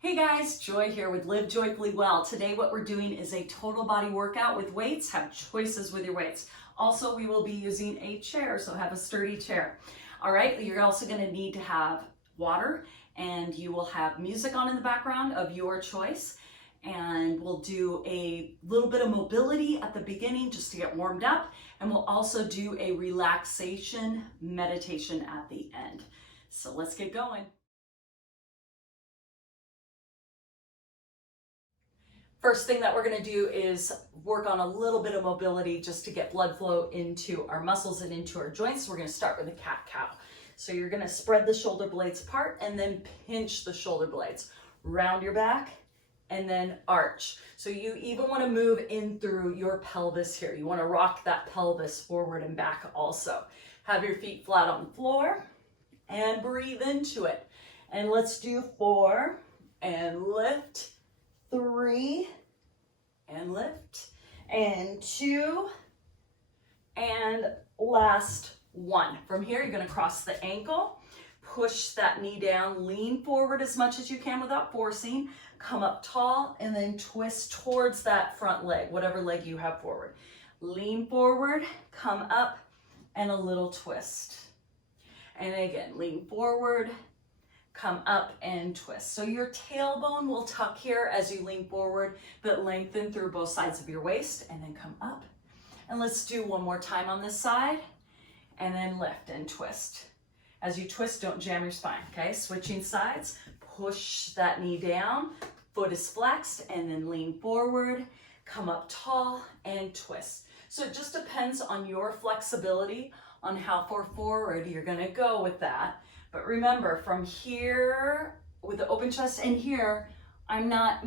Hey guys, Joy here with Live Joyfully Well. Today what we're doing is a total body workout with weights. Have choices with your weights. Also, we will be using a chair, so have a sturdy chair. All right, you're also going to need to have water, and you will have music on in the background of your choice. And we'll do a little bit of mobility at the beginning just to get warmed up. And we'll also do a relaxation meditation at the end. So let's get going. First thing that we're going to do is work on a little bit of mobility just to get blood flow into our muscles and into our joints. So we're going to start with a cat-cow. So you're going to spread the shoulder blades apart and then pinch the shoulder blades. Round your back and then arch. So you even want to move in through your pelvis here. You want to rock that pelvis forward and back also. Have your feet flat on the floor and breathe into it. And let's do 4 and lift. 3 and lift, and 2, and last 1. From here, you're going to cross the ankle, push that knee down, lean forward as much as you can without forcing, come up tall, and then twist towards that front leg, whatever leg you have forward. Lean forward, come up, and a little twist. And again, lean forward, come up and twist. So your tailbone will tuck here as you lean forward, but lengthen through both sides of your waist and then come up. And let's do one more time on this side and then lift and twist. As you twist, don't jam your spine, okay? Switching sides, push that knee down, foot is flexed, and then lean forward, come up tall and twist. So it just depends on your flexibility on how far forward you're gonna go with that. But remember, from here with the open chest and here, I'm not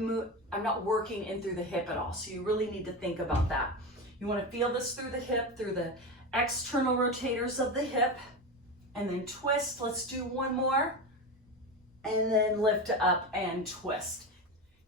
working in through the hip at all. So you really need to think about that. You want to feel this through the hip, through the external rotators of the hip, and then twist. Let's do one more, and then lift up and twist.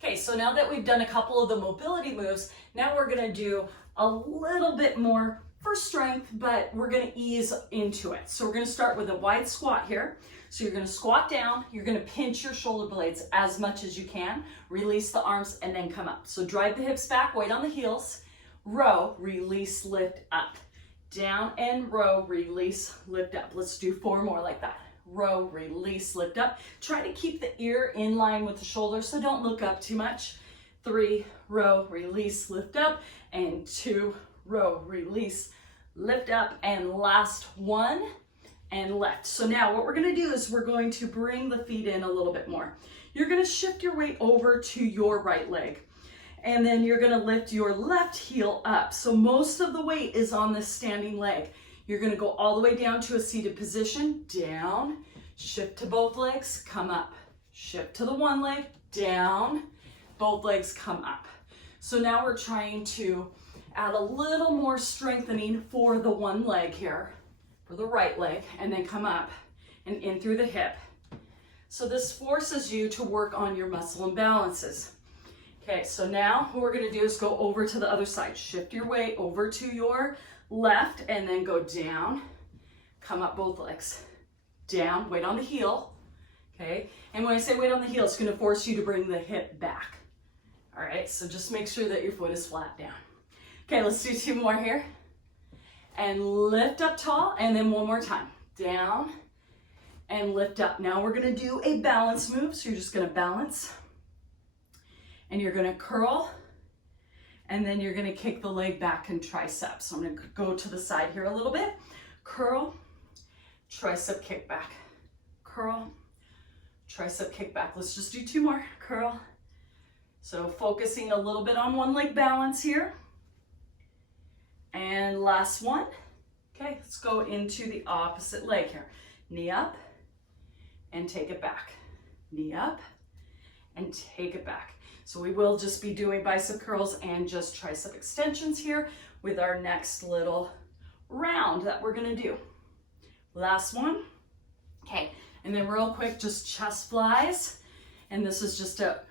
Okay, so now that we've done a couple of the mobility moves, now we're going to do a little bit more for strength, but we're going to ease into it. So we're going to start with a wide squat here. So you're going to squat down, you're going to pinch your shoulder blades as much as you can, release the arms, and then come up. So drive the hips back, weight on the heels, row, release, lift up, down and row, release, lift up. Let's do 4 more like that. Row, release, lift up. Try to keep the ear in line with the shoulder, so don't look up too much. 3, row, release, lift up, and 2, row, release, lift up, and last 1 and lift. So now what we're going to do is we're going to bring the feet in a little bit more. You're going to shift your weight over to your right leg, and then you're going to lift your left heel up. So most of the weight is on this standing leg. You're going to go all the way down to a seated position, down, shift to both legs, come up, shift to the one leg, down, both legs come up. So now we're trying to add a little more strengthening for the one leg here, for the right leg, and then come up and in through the hip. So this forces you to work on your muscle imbalances. Okay, so now what we're going to do is go over to the other side. Shift your weight over to your left and then go down, come up both legs, down, weight on the heel, okay? And when I say weight on the heel, it's going to force you to bring the hip back. All right, so just make sure that your foot is flat down. Okay, let's do 2 more here. And lift up tall, and then one more time. Down, and lift up. Now we're gonna do a balance move, so you're just gonna balance. And you're gonna curl, and then you're gonna kick the leg back and tricep. So I'm gonna go to the side here a little bit. Curl, tricep kick back. Curl, tricep kick back. Let's just do 2 more. Curl. So focusing a little bit on one leg balance here. And last one. Okay, let's go into the opposite leg here. Knee up and take it back. Knee up and take it back. So we will just be doing bicep curls and just tricep extensions here with our next little round that we're gonna do. Last one. Okay, and then real quick, just chest flies. And this is just to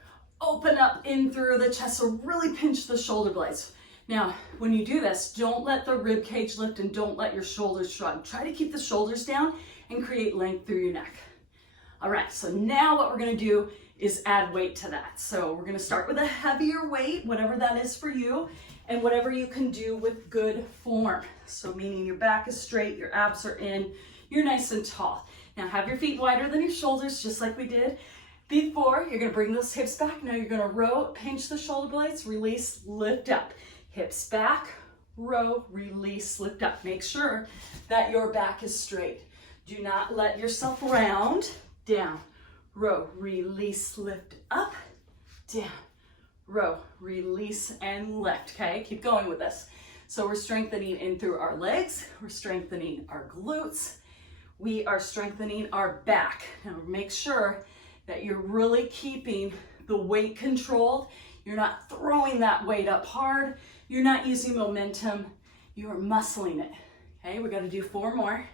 open up in through the chest, so really pinch the shoulder blades. Now, when you do this, don't let the rib cage lift and don't let your shoulders shrug. Try to keep the shoulders down and create length through your neck. All right, so now what we're gonna do is add weight to that. So we're gonna start with a heavier weight, whatever that is for you, and whatever you can do with good form. So meaning your back is straight, your abs are in, you're nice and tall. Now have your feet wider than your shoulders, just like we did before. You're gonna bring those hips back. Now you're gonna row, pinch the shoulder blades, release, lift up. Hips back, row, release, lift up. Make sure that your back is straight. Do not let yourself round. Down, row, release, lift up, down, row, release, and lift, okay? Keep going with this. So we're strengthening in through our legs, we're strengthening our glutes, we are strengthening our back. Now make sure that you're really keeping the weight controlled. You're not throwing that weight up hard, you're not using momentum, you are muscling it, okay? We gotta do 4 more.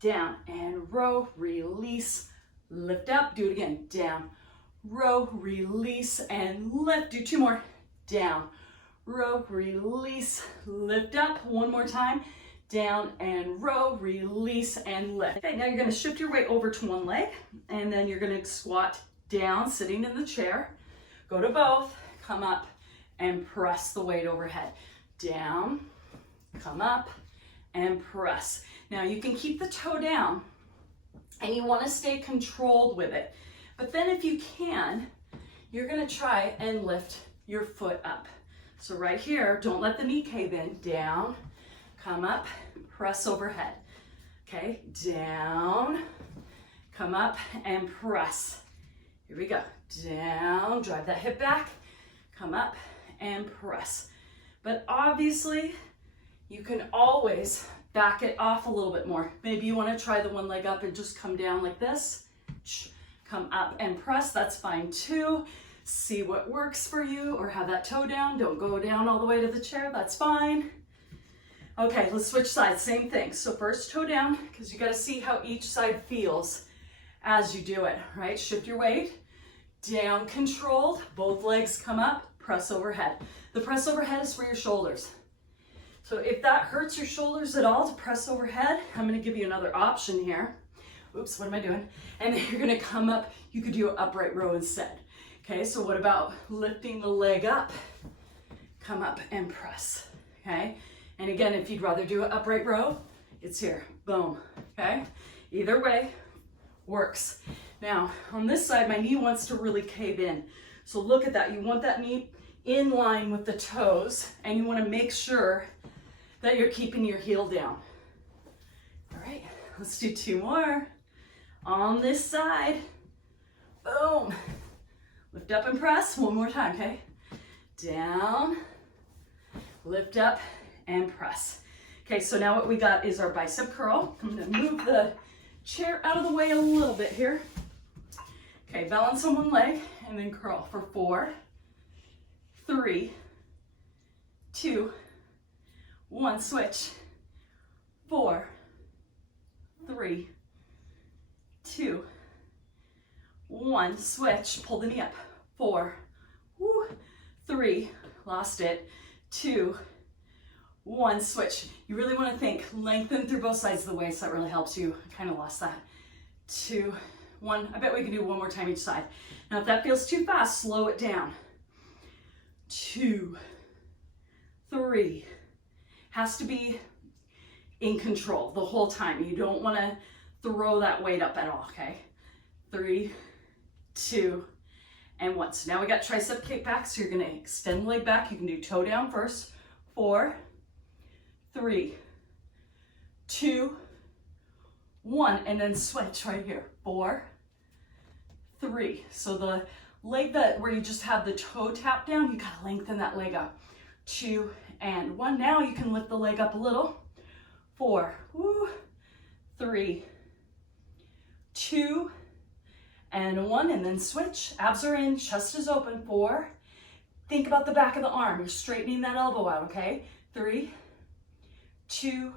Down and row, release, lift up, do it again, down, row, release, and lift. Do 2 more, down, row, release, lift up. 1 more time, down and row, release, and lift. Okay, now you're gonna shift your weight over to one leg, and then you're gonna squat down, sitting in the chair. Go to both, come up, and press the weight overhead. Down, come up, and press. Now you can keep the toe down, and you want to stay controlled with it. But then if you can, you're going to try and lift your foot up. So right here, don't let the knee cave in. Down, come up, press overhead. Okay, down, come up, and press. Here we go. Down, drive that hip back, come up, and press. But obviously, you can always back it off a little bit more. Maybe you want to try the one leg up and just come down like this. Come up and press, that's fine too. See what works for you, or have that toe down. Don't go down all the way to the chair, that's fine. Okay, let's switch sides, same thing. So first toe down, because you got to see how each side feels as you do it, right? Shift your weight, down controlled, both legs come up, press overhead. The press overhead is for your shoulders. So if that hurts your shoulders at all to press overhead, I'm going to give you another option here. Oops, what am I doing? And then you're going to come up, you could do an upright row instead. Okay, so what about lifting the leg up? Come up and press, okay? And again, if you'd rather do an upright row, it's here, boom, okay? Either way works. Now, on this side, my knee wants to really cave in. So look at that, you want that knee in line with the toes, and you want to make sure that you're keeping your heel down. All right, let's do 2 more. On this side, boom. Lift up and press, 1 more time, okay? Down, lift up and press. Okay, so now what we got is our bicep curl. I'm gonna move the chair out of the way a little bit here. Okay, balance on one leg and then curl for 4, 3, 2, 1, switch. 4, 3, 2, 1, switch. Pull the knee up. 4, 3, lost it. 2, 1, switch. You really want to think, lengthen through both sides of the waist. That really helps you. I kind of lost that. 2, 1. I bet we can do 1 more time each side. Now, if that feels too fast, slow it down. 2, 3. Has to be in control the whole time. You don't want to throw that weight up at all, okay? 3, 2, and 1. So now we got tricep kick back, so you're going to extend the leg back. You can do toe down first. 4, 3, 2, 1, and then switch right here. 4, 3. So the leg where you just have the toe tap down, you got to lengthen that leg up. 2 and 1. Now you can lift the leg up a little. 4, 3, 2, and 1, and then switch. Abs are in, chest is open. 4. Think about the back of the arm. You're straightening that elbow out, okay? 3, 2,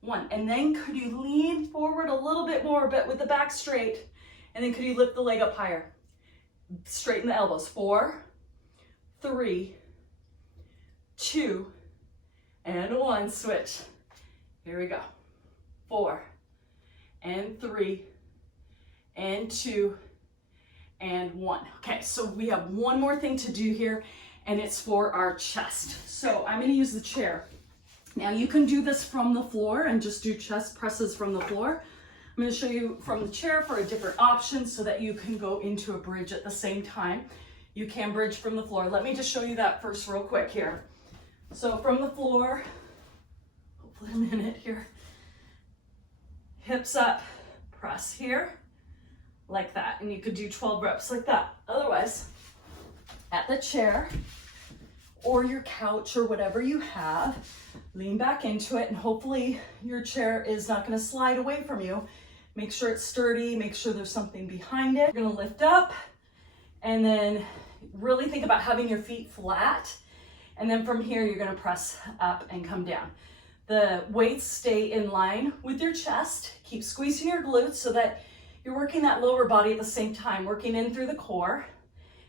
1. And then could you lean forward a little bit more, but with the back straight? And then could you lift the leg up higher? Straighten the elbows. 4, 3, 2, and 1. Switch. Here we go. 4, and 3, and 2, and 1. Okay, so we have one more thing to do here, and it's for our chest. So I'm going to use the chair. Now you can do this from the floor and just do chest presses from the floor. I'm going to show you from the chair for a different option so that you can go into a bridge at the same time. You can bridge from the floor. Let me just show you that first real quick here. So from the floor, hopefully a minute here, hips up, press here, like that. And you could do 12 reps like that. Otherwise, at the chair or your couch or whatever you have, lean back into it, and hopefully your chair is not going to slide away from you. Make sure it's sturdy, make sure there's something behind it. You're going to lift up, and then really think about having your feet flat. And then from here, you're going to press up and come down. The weights stay in line with your chest. Keep squeezing your glutes so that you're working that lower body at the same time, working in through the core.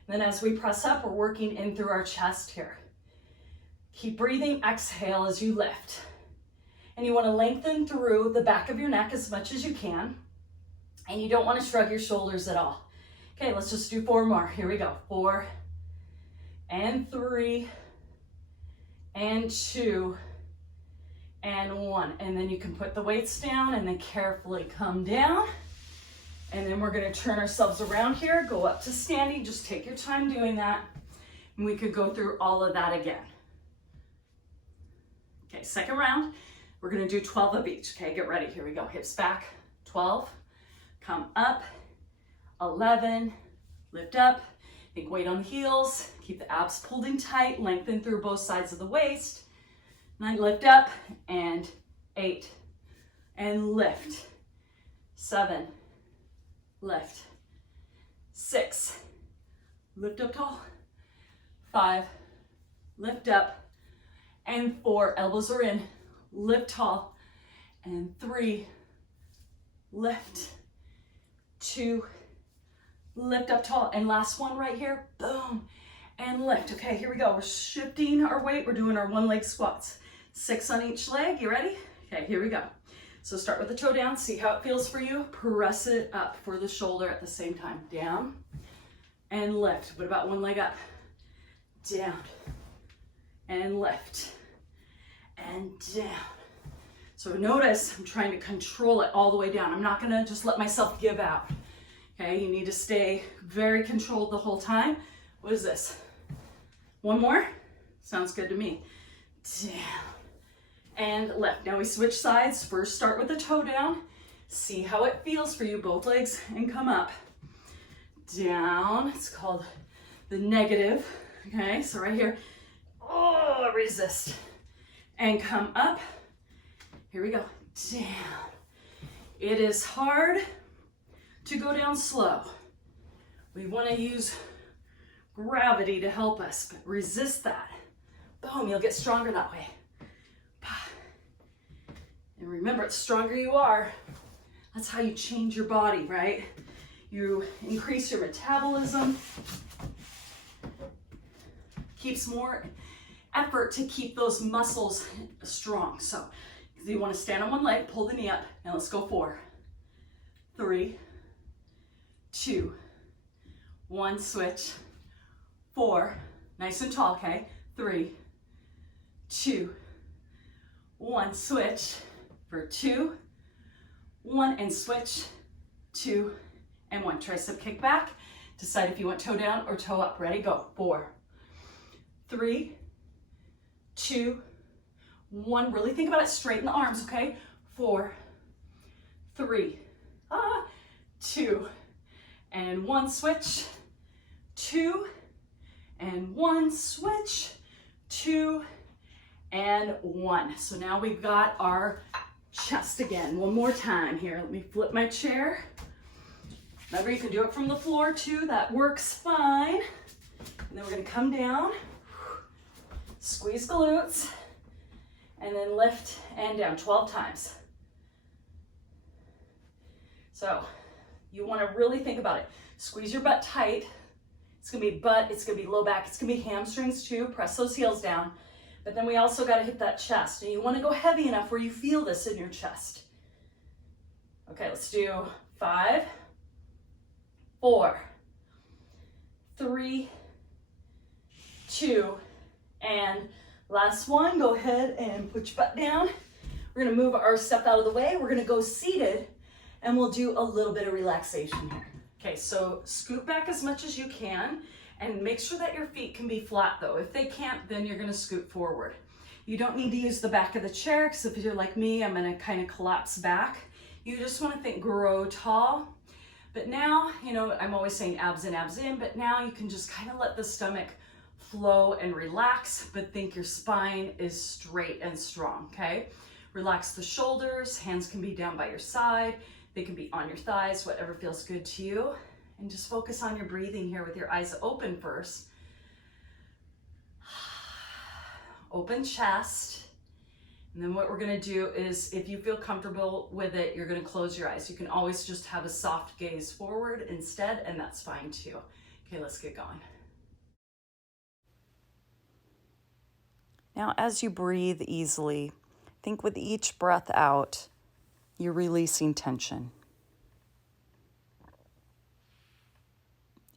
And then as we press up, we're working in through our chest here. Keep breathing, exhale as you lift. And you want to lengthen through the back of your neck as much as you can. And you don't want to shrug your shoulders at all. Okay, let's just do 4 more. Here we go. 4 and 3 and 2 and 1. And then you can put the weights down and then carefully come down. And then we're going to turn ourselves around here, go up to standing. Just take your time doing that. And we could go through all of that again. Okay, second round. We're going to do 12 of each. Okay, get ready. Here we go. Hips back. 12. Come up. 11. Lift up. Big weight on the heels. Keep the abs pulled in tight. Lengthen through both sides of the waist. 9. Lift up. And 8. And lift. 7. Lift. 6. Lift up tall. 5. Lift up. And 4. Elbows are in. Lift tall. And 3. Lift. 2. Lift up tall. And last one right here. Boom. And lift. Okay, here we go. We're shifting our weight. We're doing our 1 leg squats. 6 on each leg. You ready? Okay, here we go. So start with the toe down. See how it feels for you. Press it up for the shoulder at the same time. Down. And lift. What about 1 leg up? Down. And lift. And down. So notice I'm trying to control it all the way down. I'm not going to just let myself give out. Okay, you need to stay very controlled the whole time. What is this? 1 more? Sounds good to me. Down. And lift. Now we switch sides. First start with the toe down. See how it feels for you, both legs, and come up. Down. It's called the negative. Okay, so right here. Oh, resist. And come up. Here we go. Down. It is hard to go down slow. We want to use gravity to help us, but resist that. Boom, you'll get stronger that way. And remember, the stronger you are, that's how you change your body, right? You increase your metabolism. Keeps more effort to keep those muscles strong. So you want to stand on 1 leg, pull the knee up, and let's go 4, 3, 2, 1, switch, 4, nice and tall, okay? 3, 2, 1, switch for 2, 1, and switch, 2, and 1. Tricep kick back. Decide if you want toe down or toe up. Ready? Go. 4, 3, 2, 1. Really think about it. Straighten the arms, okay? 4, 3, 2, and 1. Switch, 2, and 1. Switch, 2, and 1. So now we've got our chest again. One more time here. Let me flip my chair. Remember, you can do it from the floor too. That works fine. And then we're going to come down, squeeze glutes, and then lift and down 12 times. So you want to really think about it. Squeeze your butt tight. It's going to be butt, it's going to be low back, it's going to be hamstrings too. Press those heels down. But then we also got to hit that chest. And you want to go heavy enough where you feel this in your chest. Okay, let's do 5, 4, 3, 2, and last one. Go ahead and put your butt down. We're gonna move our stuff out of the way. We're gonna go seated and we'll do a little bit of relaxation here. Okay, so scoot back as much as you can and make sure that your feet can be flat though. If they can't, then you're gonna scoot forward. You don't need to use the back of the chair because if you're like me, I'm gonna kind of collapse back. You just wanna think grow tall. But now, you know, I'm always saying abs in, abs in, but now you can just kind of let the stomach flow and relax, but think your spine is straight and strong, okay? Relax the shoulders, hands can be down by your side, they can be on your thighs, whatever feels good to you. And just focus on your breathing here with your eyes open first. Open chest. And then what we're gonna do is, if you feel comfortable with it, you're gonna close your eyes. You can always just have a soft gaze forward instead, and that's fine too. Okay, let's get going. Now, as you breathe easily, think with each breath out, you're releasing tension.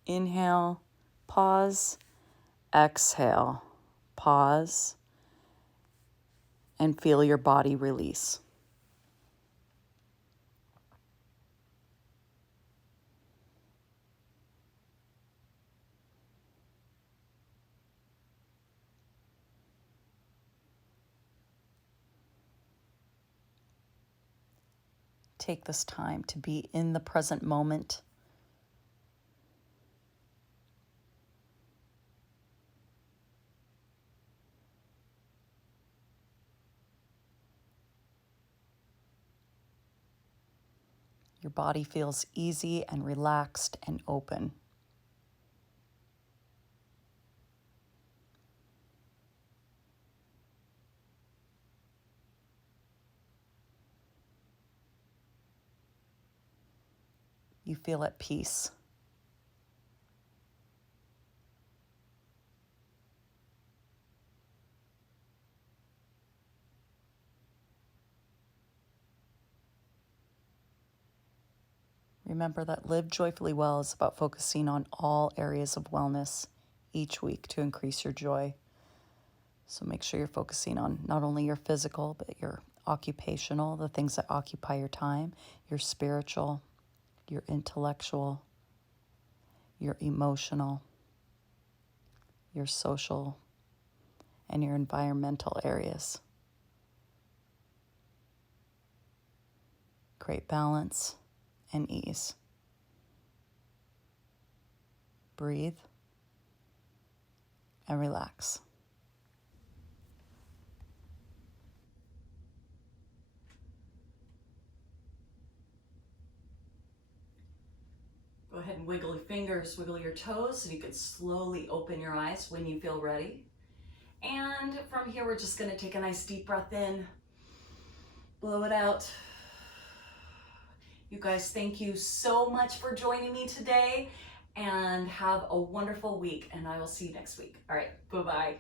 Inhale, pause, exhale, pause, and feel your body release. Take this time to be in the present moment. Your body feels easy and relaxed and open. You feel at peace. Remember that Live Joyfully Well is about focusing on all areas of wellness each week to increase your joy. So make sure you're focusing on not only your physical, but your occupational, the things that occupy your time, your spiritual, your intellectual, your emotional, your social, and your environmental areas. Create balance and ease. Breathe and relax. Go ahead and wiggle your fingers, wiggle your toes, and you can slowly open your eyes when you feel ready. And from here, we're just gonna take a nice deep breath in, blow it out. You guys, thank you so much for joining me today, and have a wonderful week, and I will see you next week. All right, bye-bye.